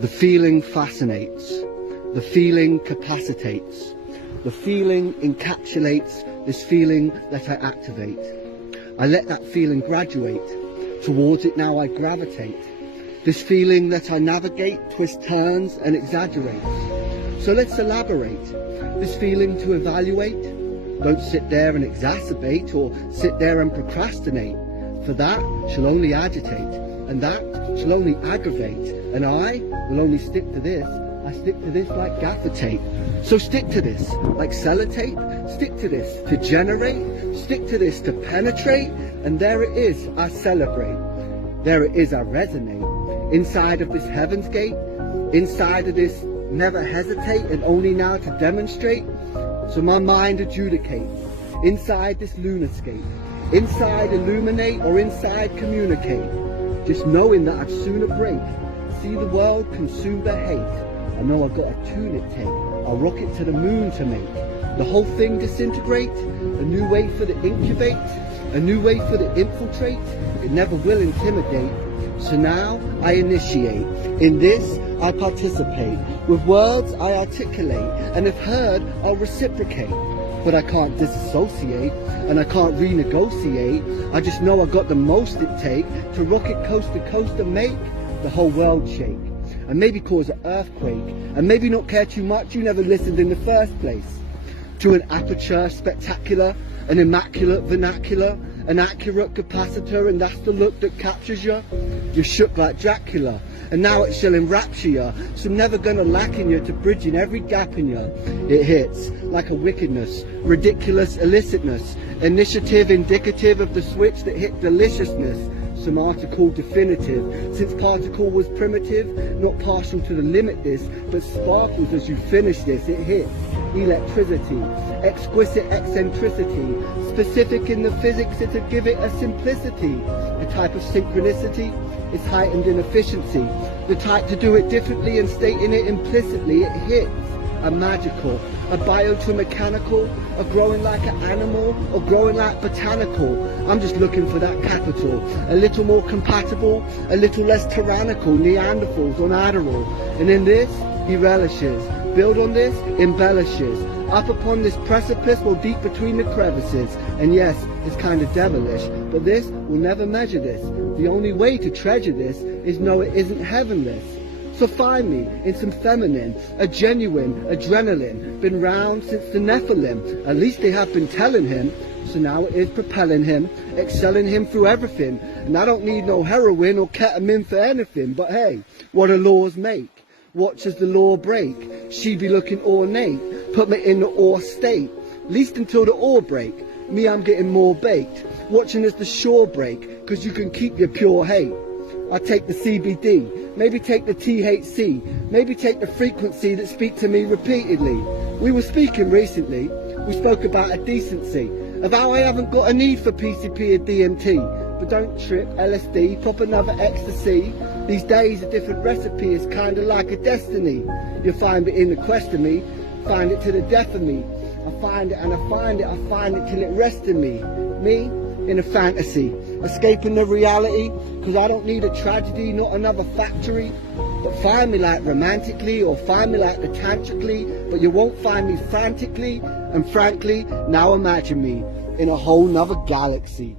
The feeling fascinates. The feeling capacitates. The feeling encapsulates this feeling that I activate. I let that feeling graduate. Towards it now I gravitate. This feeling that I navigate, twists, turns and exaggerates. So let's elaborate. This feeling to evaluate. Don't sit there and exacerbate or sit there and procrastinate. For that shall only agitate, and that shall only aggravate. And I will only stick to this. I stick to this like gaffer tape. So stick to this like sellotape. Stick to this to generate. Stick to this to penetrate. And there it is, I celebrate. There it is, I resonate. Inside of this heaven's gate. Inside of this never hesitate and only now to demonstrate. So my mind adjudicates. Inside this lunarscape. Inside illuminate or inside communicate. Just knowing that I'd sooner break. See the world consume the hate. I know I've got a tune it take. I'll rock it to the moon to make the whole thing disintegrate. A new way for the incubate. A new way for the infiltrate. It never will intimidate. So now I initiate. In this I participate. With words I articulate. And if heard I'll reciprocate. But I can't disassociate, and I can't renegotiate. I just know I got the most it take to rock it coast to coast and make the whole world shake. And maybe cause an earthquake, and maybe not care too much you never listened in the first place. To an aperture spectacular, an immaculate vernacular, an accurate capacitor, and that's the look that captures you. You're shook like Dracula, and now it shall enrapture you. So I'm never gonna lack in you to bridging every gap in you. It hits like a wickedness, ridiculous illicitness, initiative indicative of the switch that hit deliciousness. Some article definitive, since particle was primitive, not partial to the limit this, but sparkles as you finish this. It hits electricity, exquisite eccentricity, specific in the physics to give it a simplicity. A type of synchronicity is heightened in efficiency, the type to do it differently and stating it implicitly. It hits a magical, a bio to mechanical, a growing like an animal, or growing like botanical. I'm just looking for that capital, a little more compatible, a little less tyrannical, Neanderthals on Adderall. And in this, he relishes. Build on this, embellishes. Up upon this precipice, while deep between the crevices. And yes, it's kind of devilish, but this will never measure this. The only way to treasure this is know it isn't heavenless. So find me in some feminine, a genuine adrenaline. Been round since the Nephilim, at least they have been telling him. So now it is propelling him, excelling him through everything. And I don't need no heroin or ketamine for anything. But hey, what do laws make? Watch as the law break. She be looking ornate, put me in the awe state. Least until the ore break. Me, I'm getting more baked. Watching as the shore break, cause you can keep your pure hate. I take the CBD, maybe take the THC, maybe take the frequency that speak to me repeatedly. We were speaking recently, we spoke about a decency, of how I haven't got a need for PCP or DMT. But don't trip, LSD, pop another ecstasy. These days a different recipe is kinda like a destiny. You'll find it in the quest of me, find it to the death of me. I find it and I find it, I find it till it rests in me. Me, in a fantasy, escaping the reality, cause I don't need a tragedy, not another factory. But find me like romantically, or find me like the tantrically, but you won't find me frantically, and frankly, now imagine me in a whole nother galaxy.